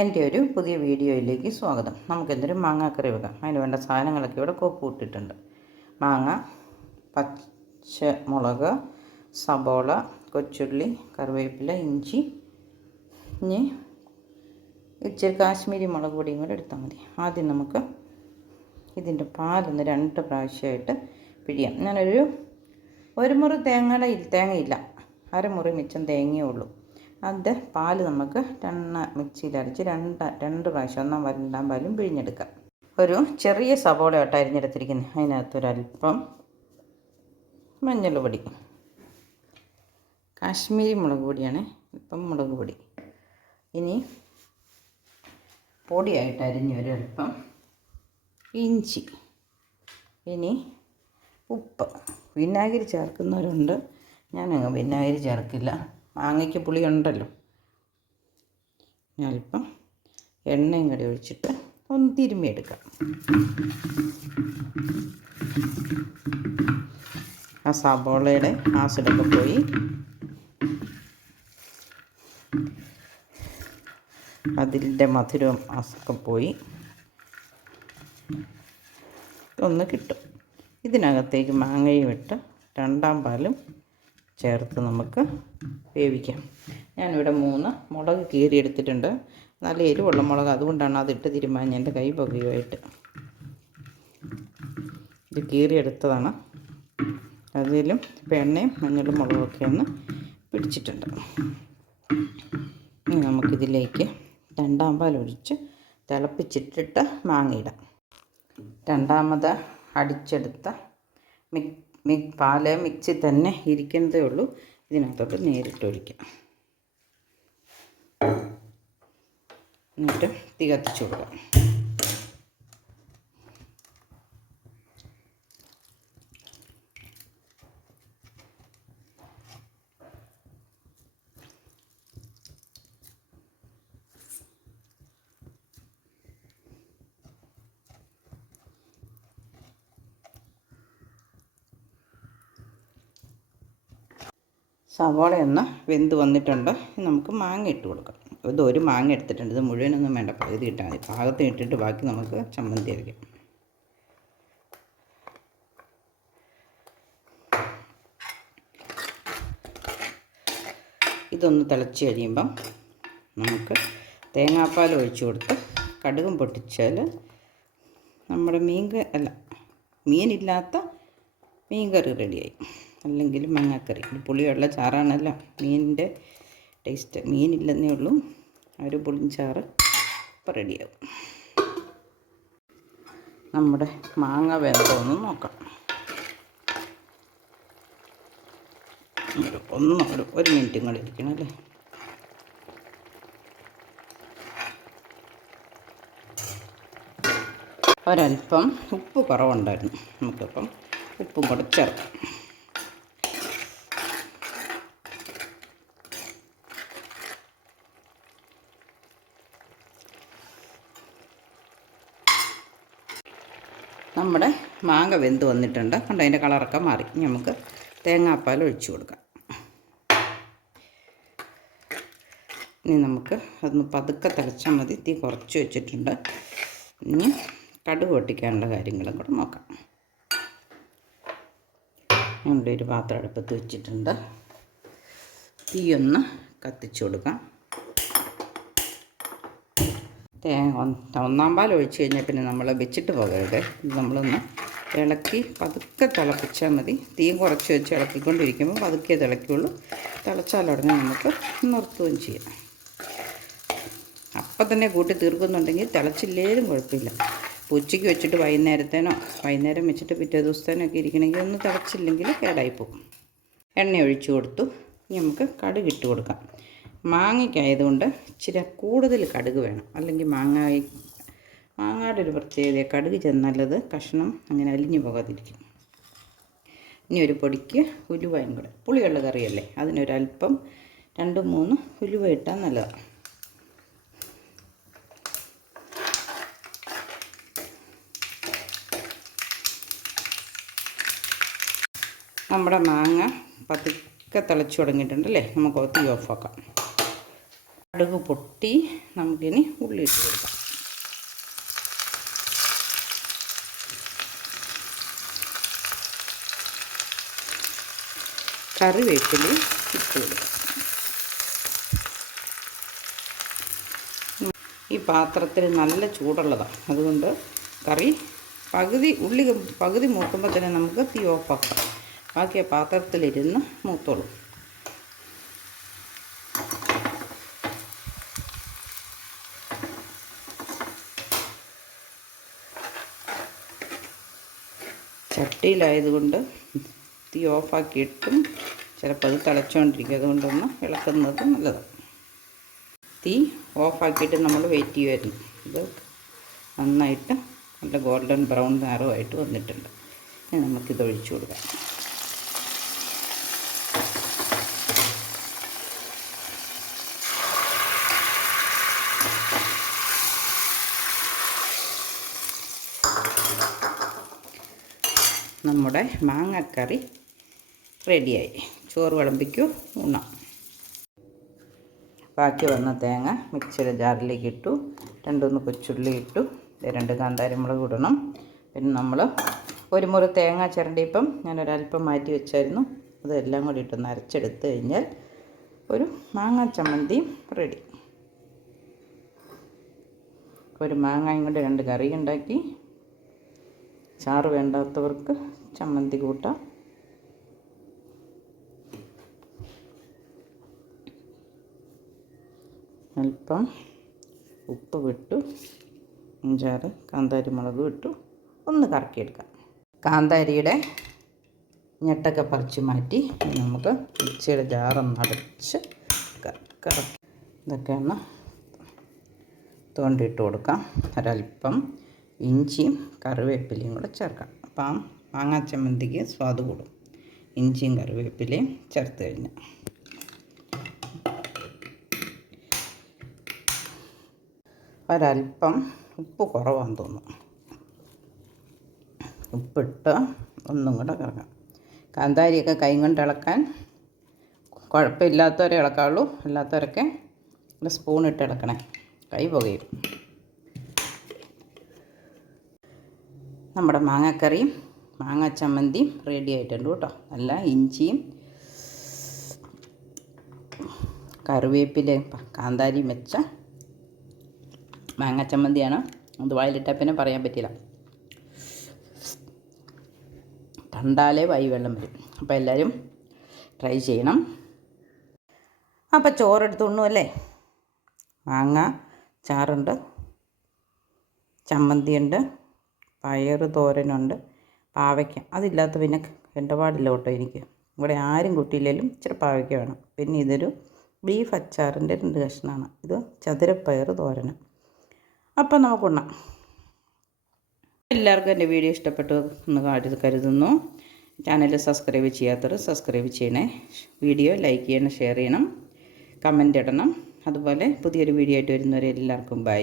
എൻ്റെ ഒരു പുതിയ വീഡിയോയിലേക്ക് സ്വാഗതം. നമുക്കെന്തൊരു മാങ്ങാക്കറി വെക്കാം. അതിന് വേണ്ട സാധനങ്ങളൊക്കെ ഇവിടെ കോപ്പിട്ടിട്ടുണ്ട്. മാങ്ങ, പച്ചമുളക്, സബോള, കൊച്ചുള്ളി, കറിവേപ്പില, ഇഞ്ചി, ഇനി ഇച്ചിരി കാശ്മീരി മുളക് പൊടിയും കൂടെ എടുത്താൽ മതി. ആദ്യം നമുക്ക് ഇതിൻ്റെ പാലൊന്ന് 2 പ്രാവശ്യമായിട്ട് പിഴിയാം. ഒരു മുറി തേങ്ങയില്ല, അരമുറി മിച്ചം തേങ്ങയേ ഉള്ളൂ. അതിൻ്റെ പാല് നമുക്ക് മിക്സിയിലരച്ച് രണ്ട് പ്രാവശ്യം 1 പാലും പിഴിഞ്ഞെടുക്കാം. ഒരു ചെറിയ സവോളയോട്ട് അരിഞ്ഞെടുത്തിരിക്കുന്നത്. അതിനകത്തൊരല്പം മഞ്ഞൾപ്പൊടി, കാശ്മീരി മുളക് പൊടിയാണ്, അല്പം മുളക് പൊടി. ഇനി പൊടിയായിട്ട് അരിഞ്ഞൊരല്പം ഇഞ്ചി, ഇനി ഉപ്പ്. വിനാഗിരി ചേർക്കുന്നവരുണ്ട്, ഞാനങ്ങ് വിനാഗിരി ചേർക്കില്ല. മാങ്ങയ്ക്ക് പുളി ഉണ്ടല്ലോ. അല്പം എണ്ണയും കൂടി ഒഴിച്ചിട്ട് ഒന്ന് തിരുമ്മിയെടുക്കാം. ആ സബോളയുടെ ആസിഡൊക്കെ പോയി അതിൻ്റെ മധുരവും ഒക്കെ പോയി ഒന്ന് കിട്ടും. ഇതിനകത്തേക്ക് മാങ്ങയും ഇട്ട് 2 പാലും ചേർത്ത് നമുക്ക് വേവിക്കാം. ഞാനിവിടെ 3 മുളക് കീറിയെടുത്തിട്ടുണ്ട്. നല്ല എരിവുള്ള മുളക്, അതുകൊണ്ടാണ് അതിട്ട് തിരുമാൻ എൻ്റെ കൈ പുകയുമായിട്ട്. ഇത് കീറിയെടുത്തതാണ്. അതിലും എണ്ണയും മഞ്ഞളും മുളകൊക്കെ ഒന്ന് പിടിച്ചിട്ടുണ്ട്. ഇനി നമുക്കിതിലേക്ക് 2 പാലൊഴിച്ച് തിളപ്പിച്ചിട്ടിട്ട് മാങ്ങയിടാം. രണ്ടാമത് അടിച്ചെടുത്ത പാല് മിക്സി തന്നെ ഇരിക്കുന്നതേ ഉള്ളൂ. ഇതിനകത്തോട്ട് നേരിട്ട് ഒഴിക്കാം. എന്നിട്ട് തീ കത്തിച്ചു കൊടുക്കാം. സവാളയൊന്ന് വെന്ത് വന്നിട്ടുണ്ട്. നമുക്ക് മാങ്ങ ഇട്ട് കൊടുക്കാം. ഇത് ഒരു മാങ്ങ എടുത്തിട്ടുണ്ട്. ഇത് മുഴുവനൊന്നും വേണ്ട, പകുതി ഇട്ടാൽ മതി. പാകത്തിന് ഇട്ടിട്ട് ബാക്കി നമുക്ക് ചമ്മന്തി അരയ്ക്കാം. ഇതൊന്ന് തിളച്ച് കഴിയുമ്പം നമുക്ക് തേങ്ങാപ്പാൽ ഒഴിച്ചു കൊടുത്ത് കടുകും പൊട്ടിച്ചാൽ നമ്മുടെ മീനില്ലാത്ത മീൻ കറി റെഡിയായി. അല്ലെങ്കിൽ മാങ്ങാക്കറി. പുളിയുള്ള ചാറാണല്ലോ മീനിൻ്റെ ടേസ്റ്റ്. മീനില്ലെന്നേ ഉള്ളൂ, ഒരു പുളിഞ്ചാറ് ഇപ്പോൾ റെഡിയാവും. നമ്മുടെ മാങ്ങ വെന്തോന്ന് നോക്കാം. ഒരു മിനിറ്റും കൂടി ഇരിക്കണം അല്ലേ. ഒരല്പം ഉപ്പ് കുറവുണ്ടായിരുന്നു, നമുക്കിപ്പം ഉപ്പും കൂടെ ചേർക്കാം. നമ്മുടെ മാങ്ങ വെന്ത് വന്നിട്ടുണ്ട്. കണ്ടോ, അതിൻ്റെ കളറൊക്കെ മാറി. നമുക്ക് തേങ്ങാപ്പാൽ ഒഴിച്ചു കൊടുക്കാം. ഇനി നമുക്ക് അതൊന്ന് പതുക്കെ തിളച്ചാൽ മതി. തീ കുറച്ച് വെച്ചിട്ടുണ്ട്. ഇനി കടുക് പൊട്ടിക്കാനുള്ള കാര്യങ്ങളും കൂടെ നോക്കാം. ഞാനിവിടെ ഒരു പാത്രം അടുപ്പത്ത് വെച്ചിട്ടുണ്ട്. തീയൊന്ന് കത്തിച്ചു കൊടുക്കാം. 1 പാൽ ഒഴിച്ച് കഴിഞ്ഞാൽ പിന്നെ നമ്മൾ വെച്ചിട്ട് പോകരുത്. നമ്മളൊന്ന് ഇളക്കി പതുക്കെ തിളപ്പിച്ചാൽ മതി. തീയും കുറച്ച് വെച്ച് ഇളക്കിക്കൊണ്ടിരിക്കുമ്പോൾ പതുക്കെ തിളയ്ക്കുള്ളൂ. തിളച്ചാലുടനെ നമുക്ക് നിർത്തുകയും ചെയ്യാം. അപ്പം തന്നെ കൂട്ടി തീർക്കുന്നുണ്ടെങ്കിൽ തിളച്ചില്ലേലും കുഴപ്പമില്ല. ഉച്ചയ്ക്ക് വെച്ചിട്ട് വൈകുന്നേരം വെച്ചിട്ട് പിറ്റേ ദിവസത്തേനൊക്കെ ഇരിക്കണമെങ്കിൽ ഒന്ന് തിളച്ചില്ലെങ്കിൽ കേടായിപ്പോകും. എണ്ണ ഒഴിച്ചു കൊടുത്തു. ഇനി നമുക്ക് കടുക് ഇട്ട് കൊടുക്കാം. മാങ്ങയ്ക്കായതുകൊണ്ട് ഇച്ചിരി കൂടുതൽ കടുക് വേണം, അല്ലെങ്കിൽ മാങ്ങയുടെ ഒരു പ്രത്യേകത, കടുക് ചെന്നല്ലത് കഷ്ണം അങ്ങനെ അലിഞ്ഞു പോകാതിരിക്കും. ഇനി ഒരു പൊടിക്ക് ഉലുവയും കൂടെ, പുളിയുള്ള കറിയല്ലേ, അതിനൊരല്പം 2-3 ഉലുവ ഇട്ടാൽ നല്ലതാണ്. നമ്മുടെ മാങ്ങ പതുക്കെ തിളച്ച് തുടങ്ങിയിട്ടുണ്ടല്ലേ. നമുക്ക് തീ ഓഫാക്കാം. കടുക് പൊട്ടി നമുക്കിനി ഉള്ളി ഇട്ട് കൊടുക്കാം. കറിവേപ്പില ഇട്ട് കൊടുക്കാം. ഈ പാത്രത്തിൽ നല്ല ചൂടുള്ളതാണ്, അതുകൊണ്ട് കറി ഉള്ളി പകുതി മൂക്കുമ്പോൾ തന്നെ നമുക്ക് തീ ഓഫാക്കാം. ബാക്കി ആ പാത്രത്തിലിരുന്ന് മൂത്തോളും. ചട്ടിയിലായതുകൊണ്ട് തീ ഓഫാക്കിയിട്ടും ചിലപ്പോൾ അത് തിളച്ചുകൊണ്ടിരിക്കും, അതുകൊണ്ടൊന്ന് ഇളക്കുന്നത് നല്ലതാണ്. തീ ഓഫാക്കിയിട്ട് നമ്മൾ വെയിറ്റ് ചെയ്യുമായിരുന്നു. ഇത് നന്നായിട്ട് നല്ല ഗോൾഡൻ ബ്രൗൺ നിറമായിട്ട് വന്നിട്ടുണ്ട്. ഇനി നമുക്കിത് ഒഴിച്ചു കൊടുക്കാം. നമ്മുടെ മാങ്ങക്കറി റെഡിയായി. ചോറ് വിളമ്പിക്കൂ, ഉണ്ണാം. ബാക്കി വന്ന തേങ്ങ മിക്സിയുടെ ജാറിലേക്ക് ഇട്ടു. 2 കൊച്ചുള്ളി ഇട്ടു. 2 കാന്താരിമുളക് ഇടണം. പിന്നെ നമ്മൾ ഒരു മുറി തേങ്ങ ചിരണ്ടിയപ്പം ഞാനൊരല്പം മാറ്റി വെച്ചായിരുന്നു. അതെല്ലാം കൂടി ഇട്ടൊന്ന് അരച്ചെടുത്ത് കഴിഞ്ഞാൽ ഒരു മാങ്ങ ചമ്മന്തിയും റെഡി. ഒരു മാങ്ങയും കൊണ്ട് 2 കറി ഉണ്ടാക്കി. ചാറ് വേണ്ടാത്തവർക്ക് ചമ്മന്തി കൂട്ടാം. അല്പം ഉപ്പ് വിട്ടു, 5-6 കാന്താരി മുളക് ഇട്ടു, ഒന്ന് കറക്കിയെടുക്കാം. കാന്താരിയുടെ ഞെട്ടൊക്കെ പറിച്ച് മാറ്റി നമുക്ക് മിക്സിയുടെ ജാറൊന്ന് അടച്ച് കറക്കി ഇതൊക്കെയൊന്ന് തോണ്ടിയിട്ട് കൊടുക്കാം. ഒരല്പം ഇഞ്ചിയും കറിവേപ്പിലയും കൂടെ ചേർക്കാം. അപ്പം മാങ്ങാ ചമ്മന്തിക്ക് സ്വാദ് കൂടും. ഇഞ്ചിയും കറിവേപ്പിലയും ചേർത്ത് കഴിഞ്ഞാൽ ഒരല്പം ഉപ്പ് കുറവാണെന്ന് തോന്നുന്നു. ഉപ്പിട്ട് ഒന്നും കൂടെ കറക്കാം. കാന്താരിയൊക്കെ കൈ കൊണ്ട് ഇളക്കാൻ കുഴപ്പമില്ലാത്തവരെ ഇളക്കാവുള്ളൂ, അല്ലാത്തവരൊക്കെ ഒരു സ്പൂണിട്ട് ഇളക്കണേ, കൈ പുകയും. നമ്മുടെ മാങ്ങാക്കറിയും മാങ്ങാ ചമ്മന്തിയും റെഡി ആയിട്ടുണ്ട് കേട്ടോ. നല്ല ഇഞ്ചിയും കറിവേപ്പിലയും കാന്താരിയും വെച്ച മാങ്ങാ ചമ്മന്തിയാണ്. അത് വായിലിട്ടാൽ പിന്നെ പറയാൻ പറ്റില്ല, കണ്ടാലേ വായി വെള്ളം വരും. അപ്പോൾ എല്ലാവരും ട്രൈ ചെയ്യണം. അപ്പോൾ ചോറെടുത്തുണ്ണു അല്ലേ. മാങ്ങ ചാറുണ്ട്, ചമ്മന്തിയുണ്ട്, പയറ് തോരനുണ്ട്, പാവയ്ക്ക. അതില്ലാത്ത പിന്നെ ഇടപാടില്ല കേട്ടോ എനിക്ക്. ഇവിടെ ആരും കൂട്ടിയില്ലെങ്കിലും ഇച്ചിരി പാവയ്ക്ക വേണം. പിന്നെ ഇതൊരു ബീഫ് അച്ചാറിൻ്റെ 2 കഷ്ണമാണ്. ഇത് ചതുരപ്പയർ തോരന്. അപ്പം നമുക്കുണ്ണാം. എല്ലാവർക്കും എൻ്റെ വീഡിയോ ഇഷ്ടപ്പെട്ടു എന്ന് കരുതുന്നു. ചാനൽ സബ്സ്ക്രൈബ് ചെയ്യാത്തവർ സബ്സ്ക്രൈബ് ചെയ്യണേ. വീഡിയോ ലൈക്ക് ചെയ്യണം, ഷെയർ ചെയ്യണം, കമൻ്റ് ഇടണം. അതുപോലെ പുതിയൊരു വീഡിയോ ആയിട്ട് വരുന്നവരെ എല്ലാവർക്കും ബൈ.